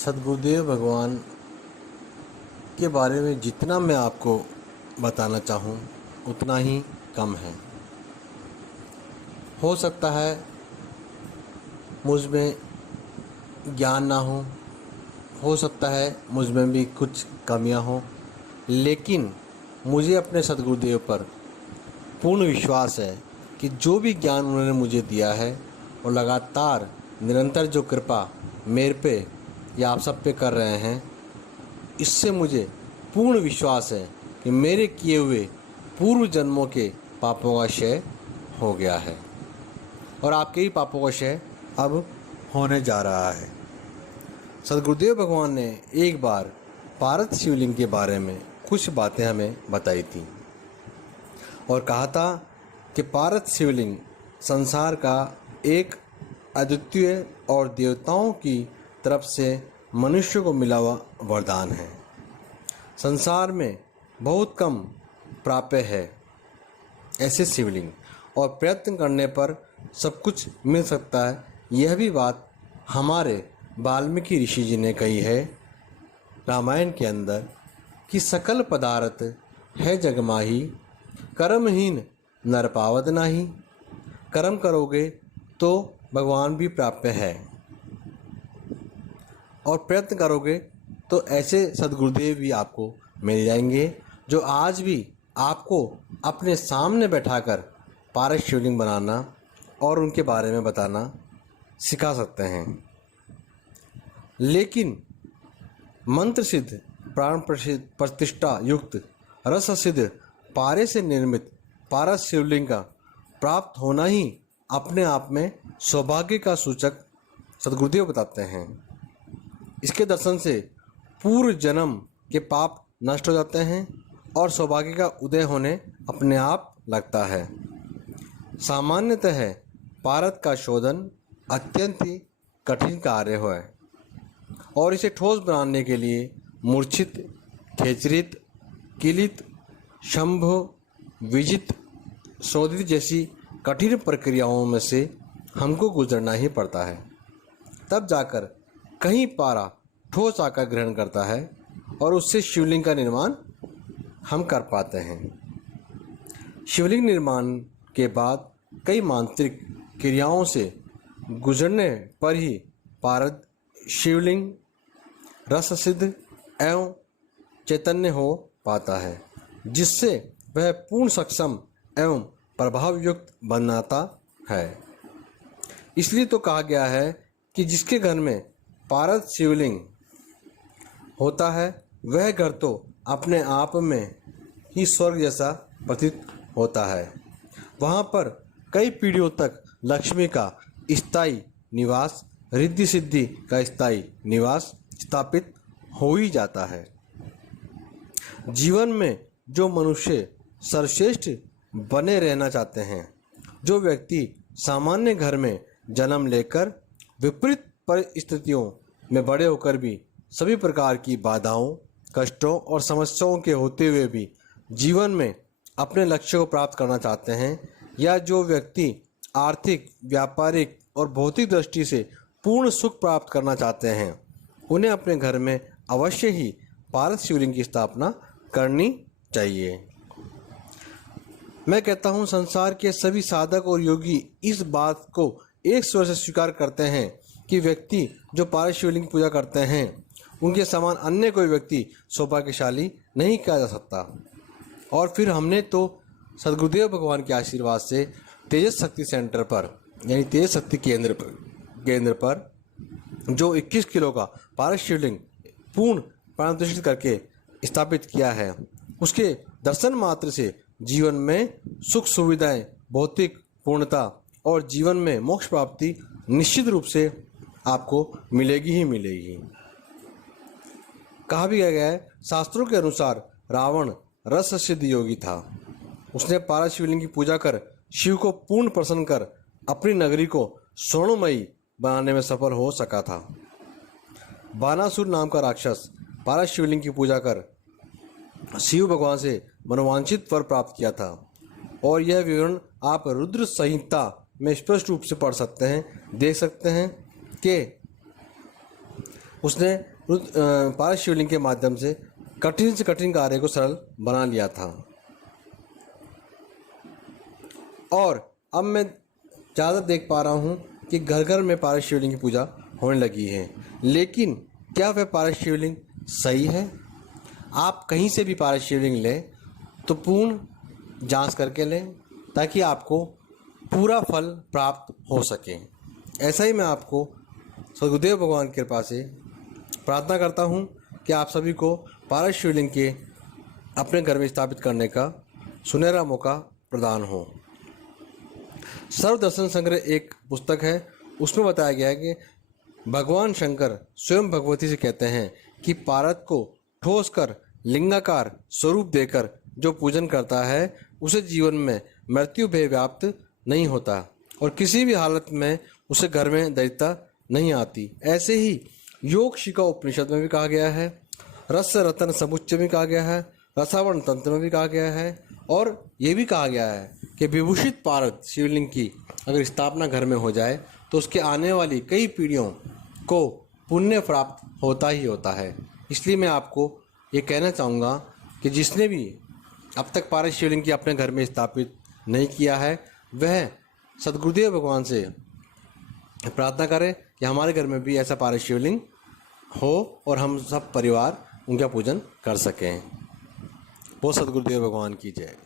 सद्गुरुदेव भगवान के बारे में जितना मैं आपको बताना चाहूँ उतना ही कम है। हो सकता है मुझ में ज्ञान ना हो सकता है मुझ में भी कुछ कमियां हों, लेकिन मुझे अपने सद्गुरुदेव पर पूर्ण विश्वास है कि जो भी ज्ञान उन्होंने मुझे दिया है और लगातार निरंतर जो कृपा मेरे पे या आप सब पे कर रहे हैं, इससे मुझे पूर्ण विश्वास है कि मेरे किए हुए पूर्व जन्मों के पापों का क्षय हो गया है और आपके ही पापों का क्षय अब होने जा रहा है। सद्गुरुदेव भगवान ने एक बार पारद शिवलिंग के बारे में कुछ बातें हमें बताई थी और कहा था कि पारद शिवलिंग संसार का एक अद्वितीय और देवताओं की तरफ से मनुष्य को मिला हुआ वरदान है। संसार में बहुत कम प्राप्य है ऐसे शिवलिंग और प्रयत्न करने पर सब कुछ मिल सकता है। यह भी बात हमारे वाल्मीकि ऋषि जी ने कही है रामायण के अंदर कि सकल पदार्थ है जगमाही, कर्महीन नर पावत नाही। कर्म करोगे तो भगवान भी प्राप्य है और प्रयत्न करोगे तो ऐसे सद्गुरुदेव भी आपको मिल जाएंगे जो आज भी आपको अपने सामने बैठाकर पारद शिवलिंग बनाना और उनके बारे में बताना सिखा सकते हैं। लेकिन मंत्र सिद्ध प्राण प्रतिष्ठा युक्त रस सिद्ध पारे से निर्मित पारद शिवलिंग का प्राप्त होना ही अपने आप में सौभाग्य का सूचक सद्गुरुदेव बताते हैं। इसके दर्शन से पूर्व जन्म के पाप नष्ट हो जाते हैं और सौभाग्य का उदय होने अपने आप लगता है। सामान्यतः पारद का शोधन अत्यंत ही कठिन कार्य है और इसे ठोस बनाने के लिए मूर्छित, खेचरित, किलित, शंभो, विजित, शोधित जैसी कठिन प्रक्रियाओं में से हमको गुजरना ही पड़ता है। तब जाकर कहीं पारा ठोस आकार ग्रहण करता है और उससे शिवलिंग का निर्माण हम कर पाते हैं। शिवलिंग निर्माण के बाद कई मांत्रिक क्रियाओं से गुजरने पर ही पारद शिवलिंग रस सिद्ध एवं चैतन्य हो पाता है, जिससे वह पूर्ण सक्षम एवं प्रभावयुक्त बनाता है। इसलिए तो कहा गया है कि जिसके घर में पारद शिवलिंग होता है वह घर तो अपने आप में ही स्वर्ग जैसा प्रतीत होता है। वहाँ पर कई पीढ़ियों तक लक्ष्मी का स्थायी निवास, रिद्धि सिद्धि का स्थायी निवास स्थापित हो ही जाता है। जीवन में जो मनुष्य सर्वश्रेष्ठ बने रहना चाहते हैं, जो व्यक्ति सामान्य घर में जन्म लेकर विपरीत परिस्थितियों में बड़े होकर भी सभी प्रकार की बाधाओं, कष्टों और समस्याओं के होते हुए भी जीवन में अपने लक्ष्य को प्राप्त करना चाहते हैं, या जो व्यक्ति आर्थिक, व्यापारिक और भौतिक दृष्टि से पूर्ण सुख प्राप्त करना चाहते हैं, उन्हें अपने घर में अवश्य ही पारद शिवलिंग की स्थापना करनी चाहिए। मैं कहता हूँ संसार के सभी साधक और योगी इस बात को एक स्वर से स्वीकार करते हैं कि व्यक्ति जो पारद शिवलिंग की पूजा करते हैं उनके समान अन्य कोई व्यक्ति सौभाग्यशाली नहीं कहा जा सकता। और फिर हमने तो सद्गुरुदेव भगवान के आशीर्वाद से तेजस शक्ति सेंटर पर यानी तेजस शक्ति केंद्र पर जो 21 किलो का पारद शिवलिंग पूर्ण प्राण प्रतिष्ठित करके स्थापित किया है, उसके दर्शन मात्र से जीवन में सुख सुविधाएं, भौतिक पूर्णता और जीवन में मोक्ष प्राप्ति निश्चित रूप से आपको मिलेगी ही मिलेगी। कहा भी गया है, शास्त्रों के अनुसार रावण रस सिद्ध योगी था। उसने पारद शिवलिंग की पूजा कर शिव को पूर्ण प्रसन्न कर अपनी नगरी को स्वर्णमयी बनाने में सफल हो सका था। बानासुर नाम का राक्षस पारद शिवलिंग की पूजा कर शिव भगवान से मनोवांछित वर प्राप्त किया था और यह विवरण आप रुद्र संहिता में स्पष्ट रूप से पढ़ सकते हैं, देख सकते हैं कि उसने पारस शिवलिंग के माध्यम से कठिन से कठिन कार्य को सरल बना लिया था। और अब मैं ज़्यादा देख पा रहा हूँ कि घर घर में पारस शिवलिंग की पूजा होने लगी है। लेकिन क्या वह पारस शिवलिंग सही है? आप कहीं से भी पारस शिवलिंग लें तो पूर्ण जांच करके लें, ताकि आपको पूरा फल प्राप्त हो सके। ऐसा ही मैं आपको सद्गुरुदेव भगवान की कृपा से प्रार्थना करता हूँ कि आप सभी को पारस शिवलिंग के अपने घर में स्थापित करने का सुनहरा मौका प्रदान हो। सर्वदर्शन संग्रह एक पुस्तक है, उसमें बताया गया है कि भगवान शंकर स्वयं भगवती से कहते हैं कि पारस को ठोस कर लिंगाकार स्वरूप देकर जो पूजन करता है उसे जीवन में मृत्यु भय व्याप्त नहीं होता और किसी भी हालत में उसे घर में दरिद्रता नहीं आती। ऐसे ही योग शिखा उपनिषद में भी कहा गया है, रस रतन समुच्चय में कहा गया है, रसावण तंत्र में भी कहा गया है, और ये भी कहा गया है कि विभूषित पारस शिवलिंग की अगर स्थापना घर में हो जाए तो उसके आने वाली कई पीढ़ियों को पुण्य प्राप्त होता ही होता है। इसलिए मैं आपको ये कहना चाहूँगा कि जिसने भी अब तक पारस शिवलिंग की अपने घर में स्थापित नहीं किया है वह सद्गुरुदेव भगवान से प्रार्थना करें कि हमारे घर में भी ऐसा पारस शिवलिंग हो और हम सब परिवार उनका पूजन कर सकें। वो सद्गुरुदेव भगवान की जय।